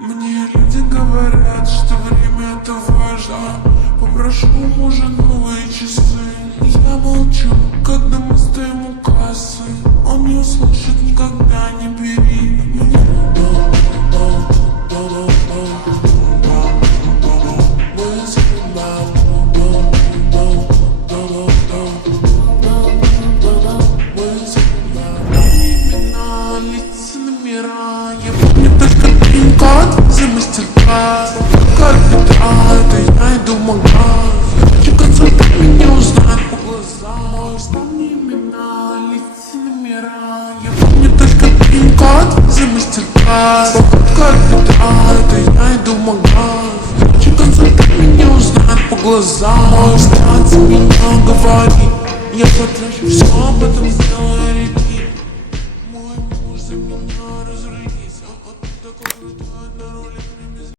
Мне люди говорят, что время это важно. Попрошу мужа новые часы. Я молчу, когда мы стоим у кассы. Он не услышит, никогда не бери. Мне имена, лица, номера. Я помню только пин-код за мастер-класс. Как это я иду в магаз. Хочу концерт, меня узнают по глазам. Вспомни имена, лица, номера. Я помню только пин-код за мастер-класс. Как это я иду в магаз. Хочу концерт, меня узнают по глазам. Мой взгляд за меня говорит. Я потрачу все, об этом сделаю репит. Мой муж за меня разрулится. Вот такой крутой на руле.